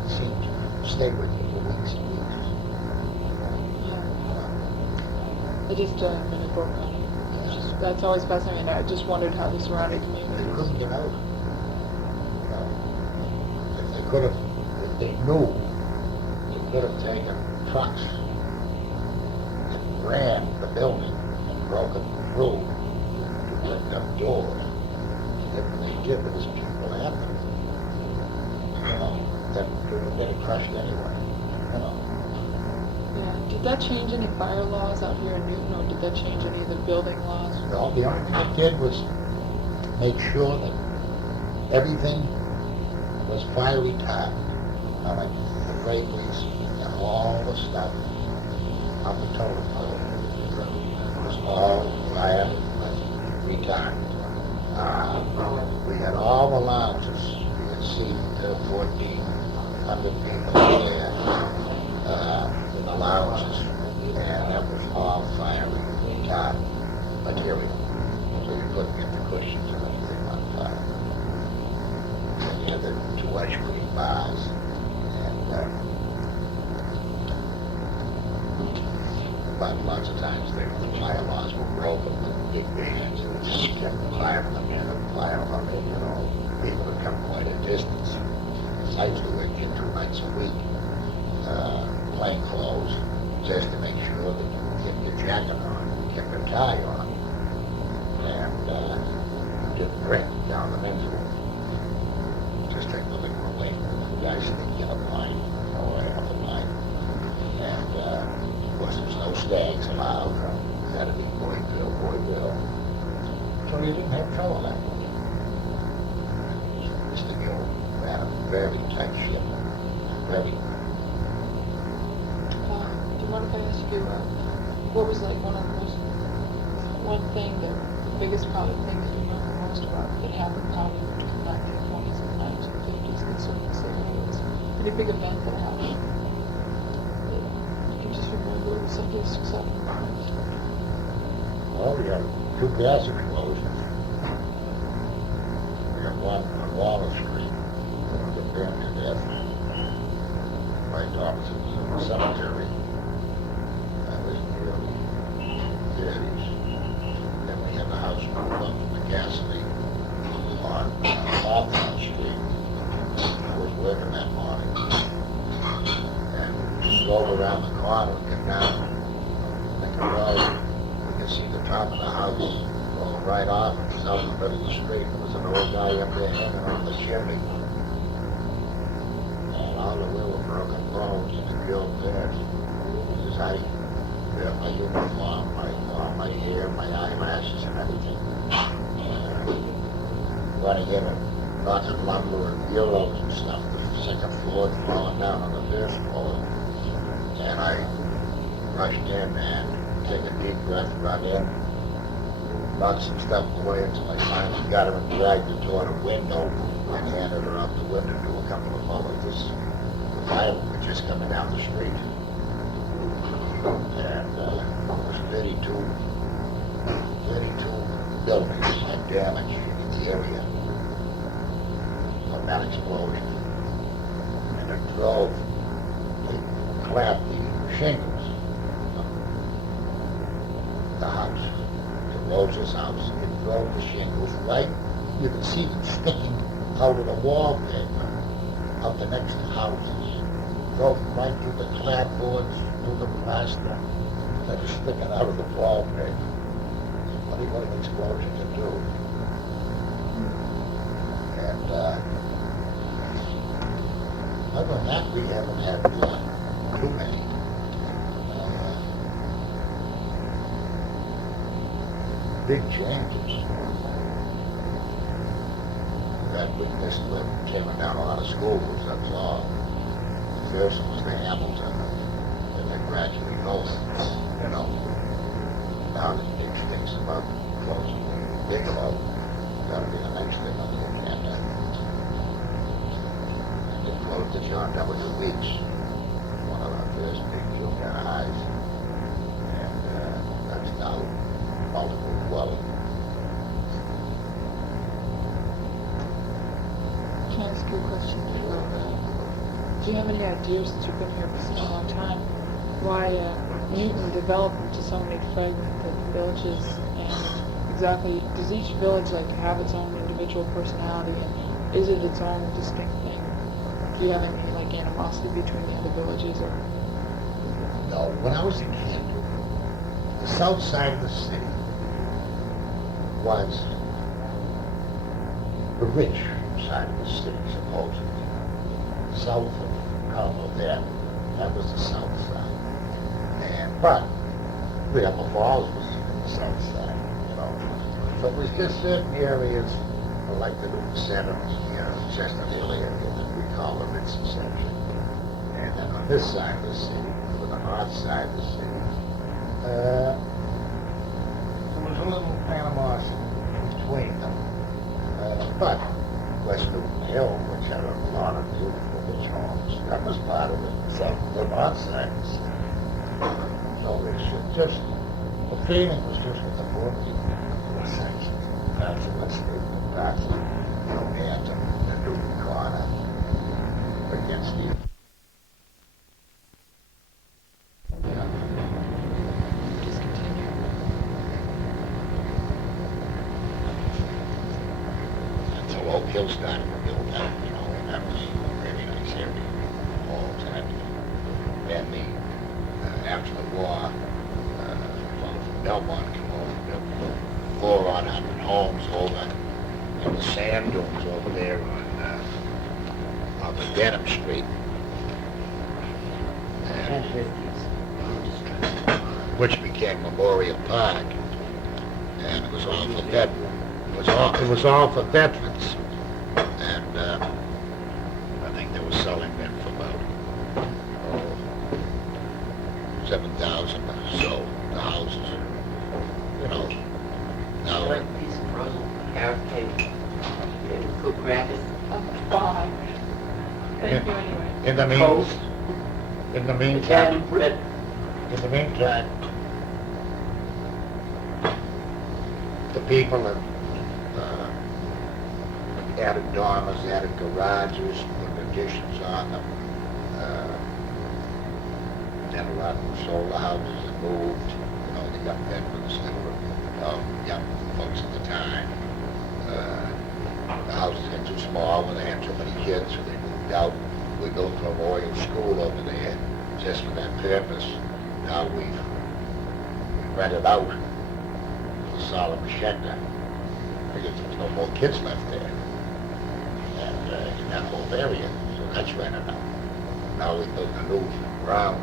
seemed to stay with me for weeks and weeks. I just been a book on it. That's always fascinating. I just wondered how the surrounding They community was. couldn't get out. If they could have, if they knew, they could have taken trucks and ran the building and broken through to open up doors. If they did, there was people after them. That would have been crushed anyway. Yeah. Did that change any fire laws out here in Newton, or did that change any of the building laws? No, the only thing it did was make sure that everything was fire retardant. Like the draperies and all the stuff on the totem pole was all fire retardant. We had all the lounges. We had seated 1,400 people there in the lounges, and that was all fire retardant material. So you couldn't get the cushions or anything on fire. And you had the 2 ice cream bars, and but lots of times the fire laws were broken with big bands, and it just kept firing them in and firing them in, people would come quite a distance. I used to work in 2 nights a week, plain clothes, just to make sure that you kept your jacket on, kept your tie on, and didn't drink down the men's room. Just take the liquor away from the guys sneaking in a pint, right off the night. And of course there's no stags allowed. You had to be boy, bill. So you didn't have trouble that way. Mr. Gill ran a very tight ship. Very. Do you mind if I ask you, what was like one biggest probably thing that you remember most about that happened probably between the 1920s and 1950s concerning this area? Was any big event that happened that you can just remember was something that sticks out in your mind? Well, we had 2 gas explosions. We had one on Waller Street, that was burned to death, right opposite the cemetery. That was in the early 30s. Then we had the house moved up from the gas leak on Hawthorne Street. I was working that morning. And we drove around the corner and get down the road. We could see the top of the house going right off. It was out in the middle of the street. There was an old guy up there hanging on the chimney. And all the way were broken bones and the real bed. He says, I got my uniform, my hair, my eyelashes and everything. Running in and knocking lumber and bureaus and stuff. The second floor had fallen down on the first floor. And I rushed in and take a deep breath, run in, knock some stuff away until I finally got her and dragged her toward a window and handed her out the window to a couple of bullets. The firemen were just coming down the street. And there was 32 buildings had damage in the area from that explosion. And it drove, they clamped the shingles of the house, to Rose's house. It drove the shingles right, you could see them sticking out of the wallpaper of the next houses. Drove right through the clapboards, through the plaster, that was sticking out of the wallpaper. What an explosion to do. And other than that, we haven't had too many. big changes that witnessed with tearing down a lot of schools, that's all. First was the Hamilton, and then gradually goes, you know. Now the big things about closing Bigelow, that'll be the next thing on the agenda. And they closed the John W. Weeks, one of our first big junior highs. And that's now multiple dwelling. Can I ask you a question? Do you have any ideas, since you've been here for such a long time, why Newton developed into so many fragmented villages, and exactly, does each village like have its own individual personality, and is it its own distinct thing? Do you have any like animosity between the other villages, or? No, when I was a kid, the south side of the city was the rich side of the city, supposedly. South of Colorado, that was the south side. But the Upper Falls was the south side, you know. So it was just certain areas, like the Newton Center, you know, Chesterfield area that we call the Ritz section. And then on this side of the city, or the north side of the city, there was a little animosity between them. But West Newton Hill, which had a lot of beautiful rich homes, that was part of the north side of the city. So it's just, the feeling was just with the board, the sections, that's what's that's, you know, Anthem, the Newton Corner, against the, yeah. Just continue. Until Oak Hill started to build up, you know, and that was a really nice area all the time. And after the war, Belmont came over, built 400 homes over in the sand dunes over there on the Denham Street. And, which became Memorial Park, and it was all for it was all for veterans, and I think they were selling them for about 7,000 or so, the houses, you know. Now, Like a piece of frozen carrot cake. Cook crackers. Fine. Thank you anyway. in the Toast. in the meantime, Italian bread. in the meantime, the people have added dormers, added garages, put additions on them. Then a lot of solar houses have moved. You know, they got veterans that were young folks at the time. The houses got too small when they had too many kids, so they moved out. We built a Memorial School over there just for that purpose. Now we've rented out the Solomon Shelter because there's no more kids left there. And in that whole area, so that's rented out. Now we built a new round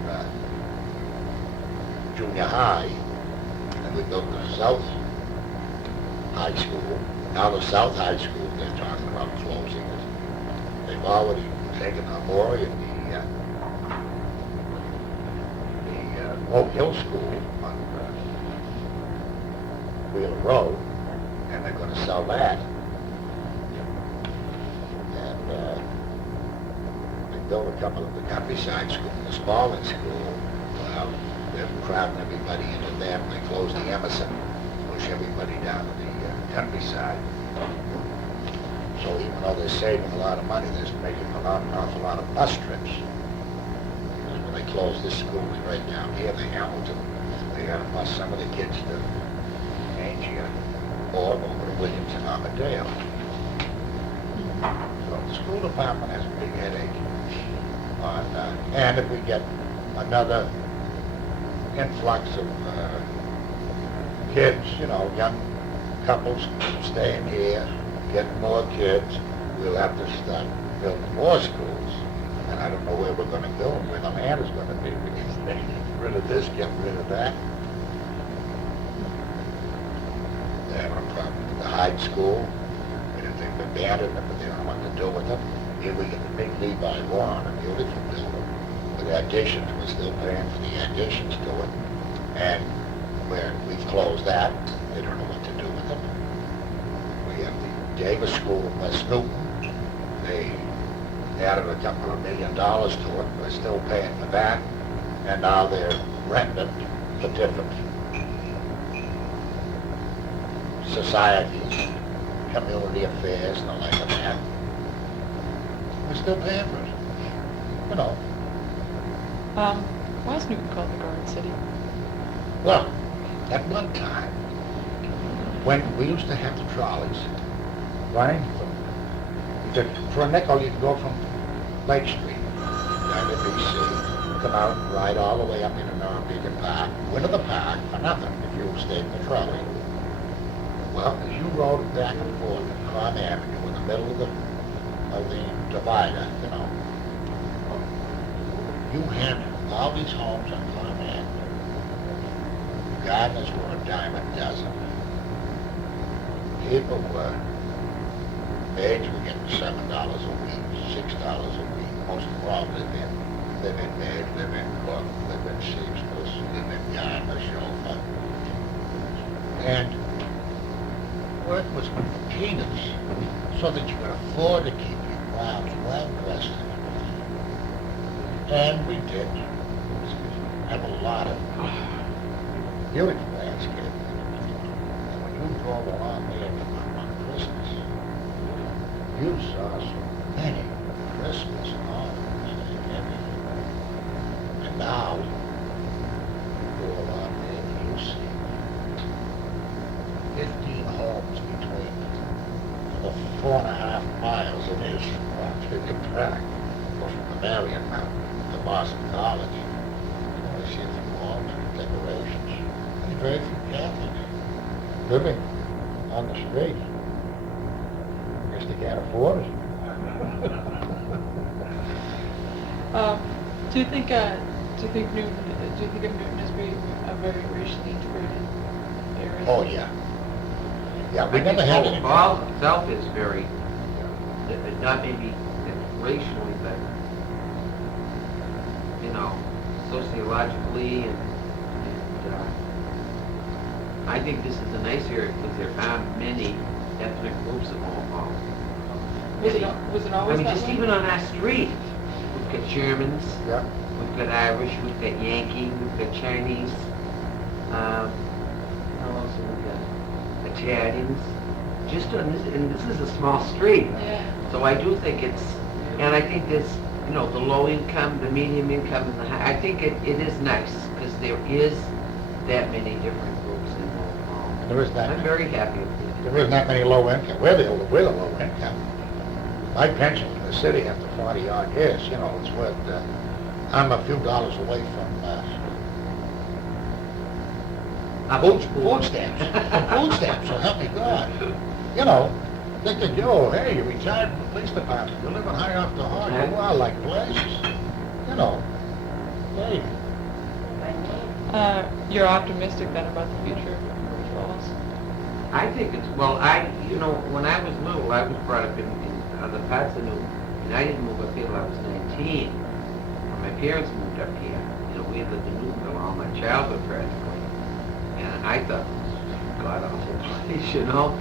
junior high, and we built the South High School. Now the South High School, they're talking about closing it. They've already taken Memorial, the Oak Hill School on Wheeler Road, and they're going to sell that. And they built a couple of the countryside schools, the Spalding School. Well, they're crowding everybody into them. They closed the Emerson, push everybody down to the countryside. So even though they're saving a lot of money, they're making an awful lot of bus trips. Because when they closed this school right down here, the Hamilton, they got to bus some of the kids to Angia or over to Williamson Armadale. So the school department has a big headache on, and if we get another influx of kids, you know, young couples staying here, getting more kids, we'll have to start building more schools. And I don't know where we're going to build them, where the land is going to be. We can get rid of this, get rid of that. the high school, and if they've abandoned them, but they don't know what to do with them. Here we get the big Levi lawn, a beautiful building, with additions, we're still paying for the additions to it, and where we've closed that, they don't know what to do with them. We have the Davis School in West Newton, they added a couple of $1 million to it, we're still paying for that, and now they're renting it for different societies, community affairs, and the like of that. We're still paying for it, you know. Why is Newton called the Garden City? Well, at one time, when we used to have the trolleys running for a nickel, you could go from Lake Street down to BC, come out, ride all the way up into Norwegian Park, went to the park for nothing if you stayed in the trolley. Well, as you rode back and forth at Con Avenue in the middle of the divider, you know, you had all these homes on Con Avenue. Gardeners were a dime a dozen. People were, maids were getting $7 a week, $6 a week. Most of them all live in maid, live in cook, live in seamstress, live in gardener, chauffeur. And work was peanuts, so that you could afford to keep your grounds well dressed and we did have a lot of beautiful landscape. And when you drove along there on Christmas, you saw so many Christmas ornaments and everything. And now, you go along there and you see 15 homes between the 4.5 miles it is from Virginia Park, or from the Marion Mountain to Boston College. You only see a few homes and decorations. And very few Catholics living on the street. I guess they can't afford it. Do you think of Newton as being a very racially integrated area? Oh, yeah. Yeah, we I never think had Old any. Falls itself is very, not maybe racially, but, you know, sociologically, and I think this is a nice area because there are many ethnic groups of Old Falls. Was it I always mean, that just way? even on our street, we've got Germans, Yeah. we've got Irish, we've got Yankee, we've got Chinese, how else have we got? Italians, just on this, and this is a small street. Yeah. So I do think it's, and I think there's, you know, the low income, the medium income, and the high, I think it is nice, because there is that many different groups in Old Falls. There isn't that I'm many. very happy with it. There isn't that many low income. We're the low income. My pension in the city after 40 odd years, you know, it's worth, I'm a few dollars away from food stamps. Food stamps, so help me God. You know, they could go, hey, you retired from the police department, you're living high off the hog, you are like places. You know, hey. You're optimistic then about the future of Great Falls? I think it's, well, you know, when I was little, I was brought up in other parts of Newton, and I didn't move up here till I was 19. When my parents moved up here, you know, we had lived in Newtonville all my childhood practically, and I thought it was god awful place, you know.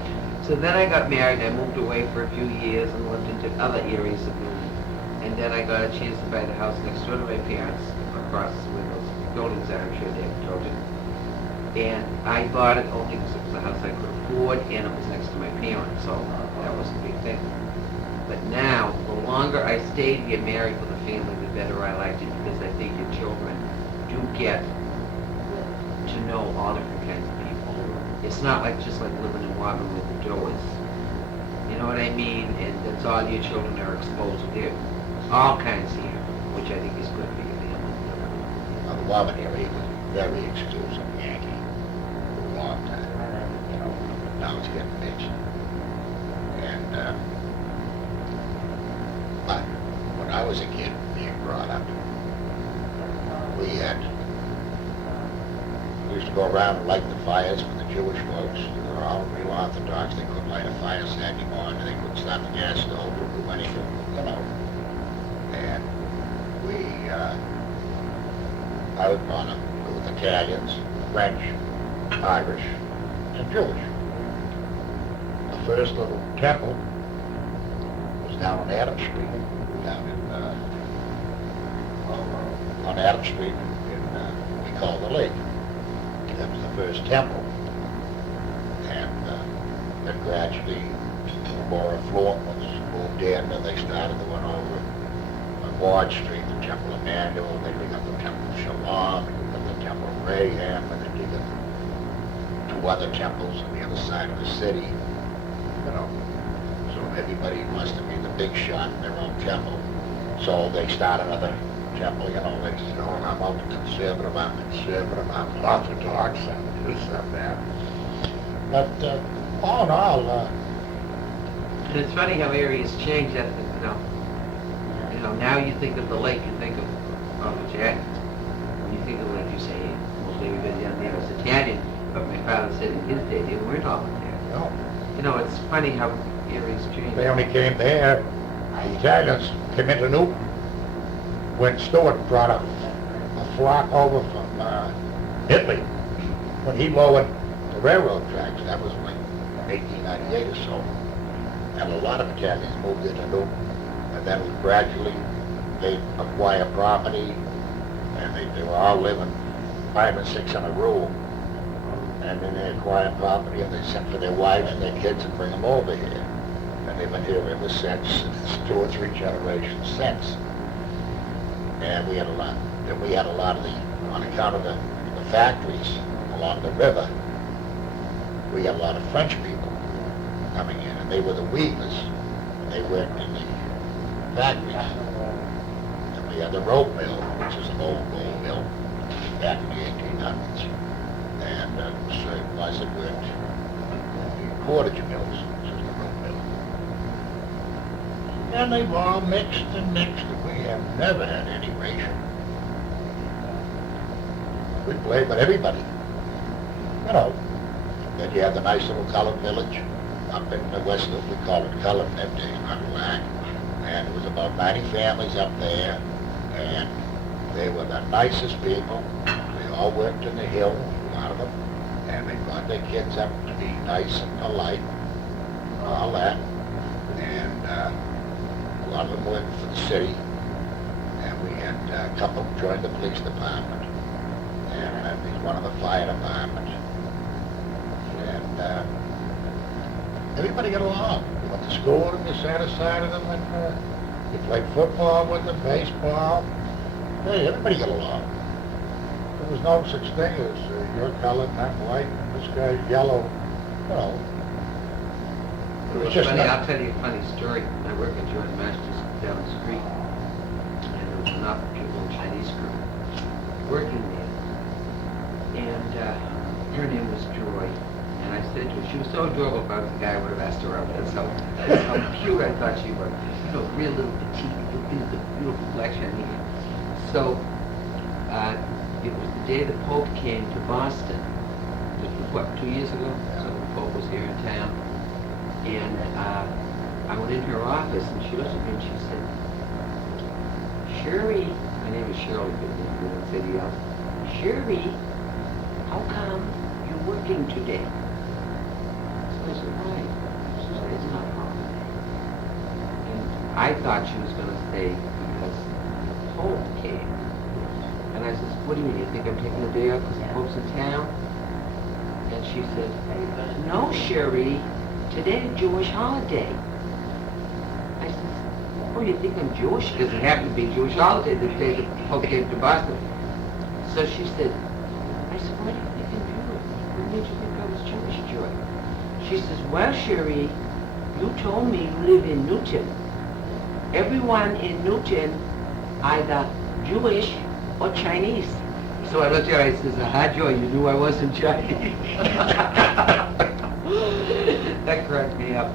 So then I got married, and I moved away for a few years and lived into other areas of Newton, and then I got a chance to buy the house next door to my parents, across where those buildings are, I'm sure David told you. And I bought it only because it was a house I could afford, and it was next to my parents, so that was a big thing. But now, the longer I stayed here married with a family, the better I liked it, because I think your children do get to know all different kinds of people. It's not like just like living in Woburn with the doors. You know what I mean? And that's all your children are exposed to. All kinds here, which I think is good for your family. Now, the Woburn area was very exclusive Yankee for a long time. You know, now it's getting rich. And, but when I was a kid being brought up, we used to go around and light the fires for the Jewish folks, were all real Orthodox. They couldn't light a fire Saturday morning. They couldn't start the gas stove or do anything, you know. And I was brought up with Italians, French, Irish, and Jewish. The first little temple was down on Adams Street, down in, on Adams Street we call the lake. That was the first temple. And then gradually more affluent ones moved in, and they started the one over on Ward Street, the Temple of Emmanuel, and then we got the Temple of Shalom, and we got the Temple of Raham, and then we got two other temples on the other side of the city, you know. So everybody wants to be the big shot in their own temple. So they start another temple, you know, they say, oh, I'm conservative, I'm Orthodox, and this and that. But all in all, And it's funny how areas change that, you know, now you think of the lake, you think of the Jack. When you think of the lake, you say, most everybody down there is Italian, but my father said in his day they weren't all Italian. no, You know, it's funny how areas change. they only came there, the Italians came into Newton when Stewart brought a flock over from Italy, when he lowered the railroad tracks. That was like 1898 or so. And a lot of Italians moved into Newton, and then gradually they acquired property, and they were all living 5 and 6 in a room, and then they acquired property, and they sent for their wives and their kids and bring them over here. And they've been here ever since. It's 2 or 3 generations since. And we had a lot. Then we had a lot of on account of the factories along the river, we had a lot of French people coming in, and they were the weavers. They worked in the factories. And we had the rope mill, which is an old mill back in the 1800s. And certain was it worked the cordage mills, which is the rope mill. And they've all mixed and mixed, and we have never had any ration. We play with everybody, you know. Then you have the nice little colored village up in the west of, we call it colored in them days, not black. And there was about 90 families up there, and they were the nicest people. They all worked in the hills, a lot of them, and they brought their kids up to be nice and polite, all that. And a lot of them worked for the city, and we had a couple joined the police department, and he's one of the fire department. And everybody got along. You went to school with them, you sat aside of them, and you played football with them, baseball. Hey, everybody got along. There was no such thing as you're colored and I'm white and this guy's yellow. You know. It was just funny, not- I'll tell you a funny story. I work at Jordan Masters down the street, and there was an little Chinese girl working there. And her name was Joy. And I said to her, she was so adorable. If I was a guy, I would have asked her out. That's how cute I thought she was. You know, real little petite, the beautiful complexion. So it was the day the Pope came to Boston. It was, what, 2 years ago? So the Pope was here in town. And I went in her office, and she looked at me and she said, Sherry, my name is Shirley, but you don't say the else. Sherry, how come you're working today? So I said, why? She said, it's not holiday. And I thought she was going to say, because the Pope came. And I said, what do you mean? You think I'm taking a day off because the Pope's in town? And she said, no, Sherry, today's a Jewish holiday. I said, oh, you think I'm Jewish? Because it happened to be a Jewish holiday the day the Pope came to Boston. So she said, I said, why do you think I'm Jewish? What made you think I was Jewish, Joy? She says, well, Sherry, you told me you live in Newton. Everyone in Newton either Jewish or Chinese. So I looked at her, I says, aha, Joy, you knew I wasn't Chinese. That cracked me up.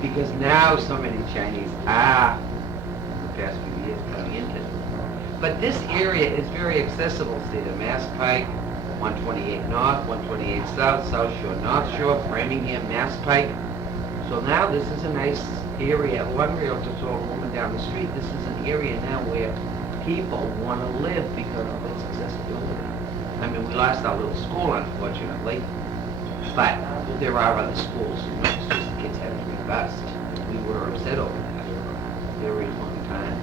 Because now so many Chinese the past few years coming into it. But this area is very accessible. See, the Mass Pike, 128 North, 128 South, South Shore, North Shore, Framingham, Mass Pike. So now this is a nice area. One realtor told a woman down the street, this is an area now where people want to live because of its accessibility. I mean, we lost our little school, unfortunately, but there are other schools. You know, it's just the kids had to be bused. We were upset over that for a very long time.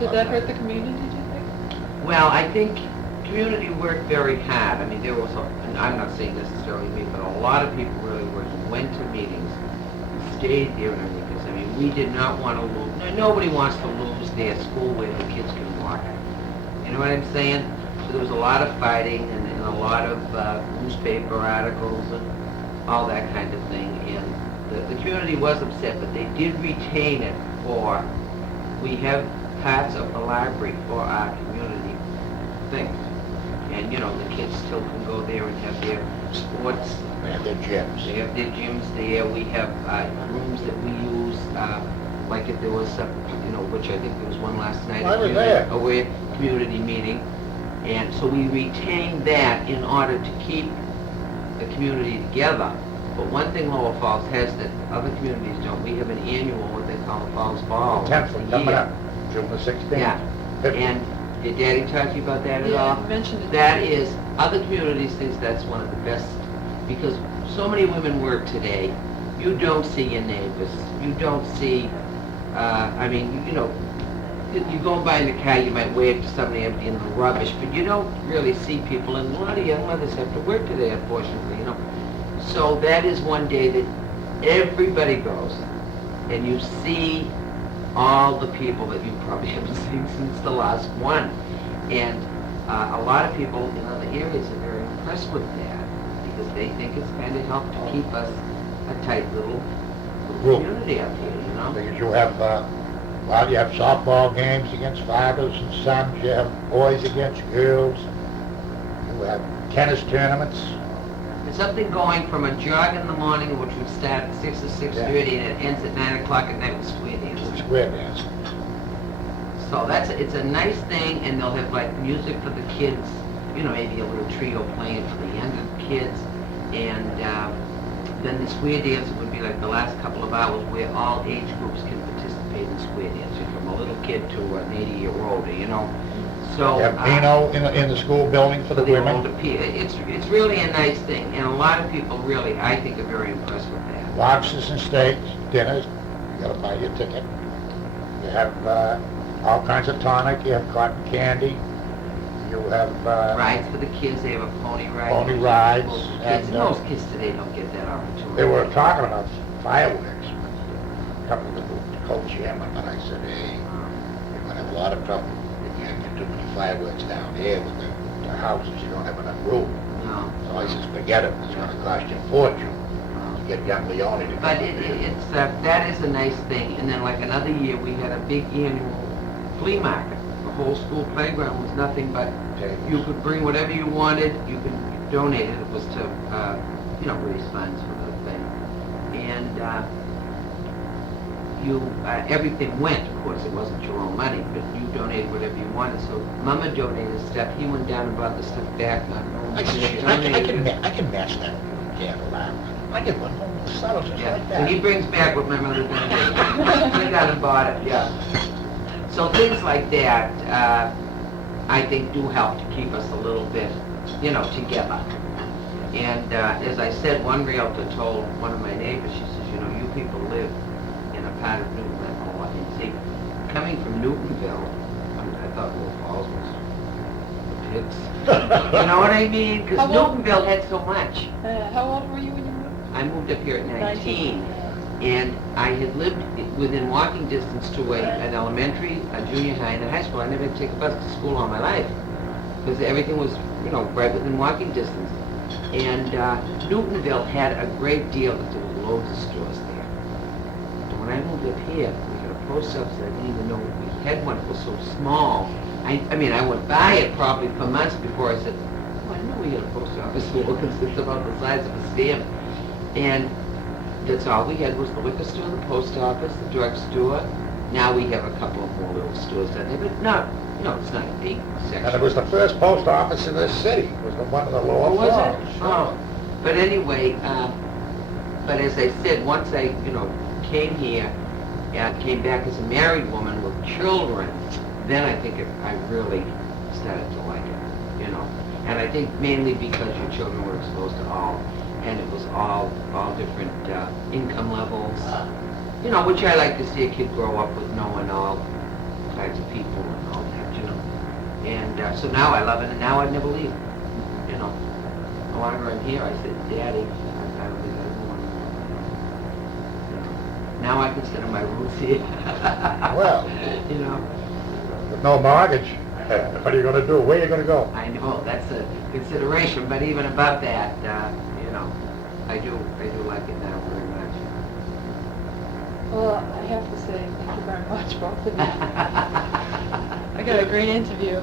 Did that hurt the community, do you think? Well, I think community worked very hard. I mean, there was, and I'm not saying necessarily me, but a lot of people really went to meetings, stayed there and everything. Because I mean, we did not want to lose. Nobody wants to lose their school where the kids can walk. You know what I'm saying? So there was a lot of fighting and a lot of newspaper articles and all that kind of thing. And the community was upset, but they did retain it for. We have parts of the library for our community things. And, you know, the kids still can go there and have their sports. They have their gyms. They have their gyms there. We have rooms that we use, like if there was, you know, which I think there was one last night. I was there. A community meeting. And so we retain that in order to keep the community together. But one thing Lower Falls has that other communities don't, we have an annual, what they call the Falls Ball. 10th once a coming year. up, June the 16th. Yeah. 15th. And did Daddy talk to you about that at Yeah, all? you mentioned it. That is, other communities think that's one of the best, because so many women work today, you don't see your neighbors, you don't see, I mean, you know, you go by in the car, you might wave to somebody emptying the rubbish, but you don't really see people, and a lot of young mothers have to work today, unfortunately, you know. So that is one day that everybody goes, and you see all the people that you probably haven't seen since the last one. And a lot of people in other areas are very impressed with that because they think it's kind of helped to keep us a tight little Group. community up here, you know? Because you have, well, you have softball games against fathers and sons, you have boys against girls, you have tennis tournaments. There's something going from a jog in the morning, which would start at 6 or 6:30, and it ends at 9 o'clock at night with square dancing. Square dance. So it's a nice thing, and they'll have like music for the kids, you know, maybe a little trio playing for the younger kids, and then the square dancing would be like the last couple of hours where all age groups can participate in square dancing, from a little kid to an 80-year-old, you know. So You have Pino in the school building for the older women. people. It's really a nice thing, and a lot of people really, I think, are very impressed with that. Lobsters and steaks, dinners, you gotta buy your ticket. You have all kinds of tonic, you have cotton candy, you have Rides for the kids, they have a pony ride. Pony rides, Most kids, and, most kids today don't get that opportunity. they were talking about fireworks. A couple of the co-chairman, and I said, hey, you're gonna have a lot of trouble if you get too many fireworks down here with the houses, you don't have enough room. No. So I says, forget it, it's gonna cost you a fortune to get young Leone to come But up here. it's that is a nice thing. And then like another year, we had a big annual flea market. The whole school playground was nothing but, you could bring whatever you wanted, you could donate it. It was to, you know, raise funds for the thing. And everything went, of course, it wasn't your own money, but you donated whatever you wanted. So Mama donated stuff, he went down and brought the stuff back on. I can match that candle out. I get one home with sellers just Yeah, like so he that. brings back what my mother donated. He got and bought it, yeah. So things like that, I think do help to keep us a little bit, you know, together. And as I said, one realtor told one of my neighbors, she says, you know, you people live in a part of Newton that a lot. And see, coming from Newtonville, I thought Little Falls was the pits. You know what I mean? Because How old- Newtonville had so much. How old were you when you moved? I moved up here at 19, 19. and I had lived within walking distance to an elementary, a junior high, and a high school. I never had to take a bus to school all my life, because everything was, you know, right within walking distance. And Newtonville had a great deal, because there was loads of stores there. But when I moved up here, we had a post office, I didn't even know we had one, it was so small. I mean, I went by it probably for months before I said, oh, I know we had a post office, because it's about the size of a stamp. And that's all we had was the liquor store, the post office, the drugstore. Now we have a couple of more little stores down there, but not You know, it's not a big section. And it was the first post office in this city. It was the one in the lower Oh, was falls. it? Sure. Oh. But anyway, but as I said, once I, came here, and came back as a married woman with children, then I think I really started to like it, And I think mainly because your children were exposed to all, and it was all different income levels, which I like to see a kid grow up with knowing all kinds of people and all that, And so now I love it, and now I'd never leave, No longer I'm here, I said, Daddy, I don't think I want to. Now I consider my roots here. Well. With no mortgage, what are you going to do? Where are you going to go? I know, that's a consideration, but even about that, I do like it now very much. Well, I have to say thank you very much, both of you. I got a great interview,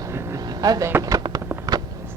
I think.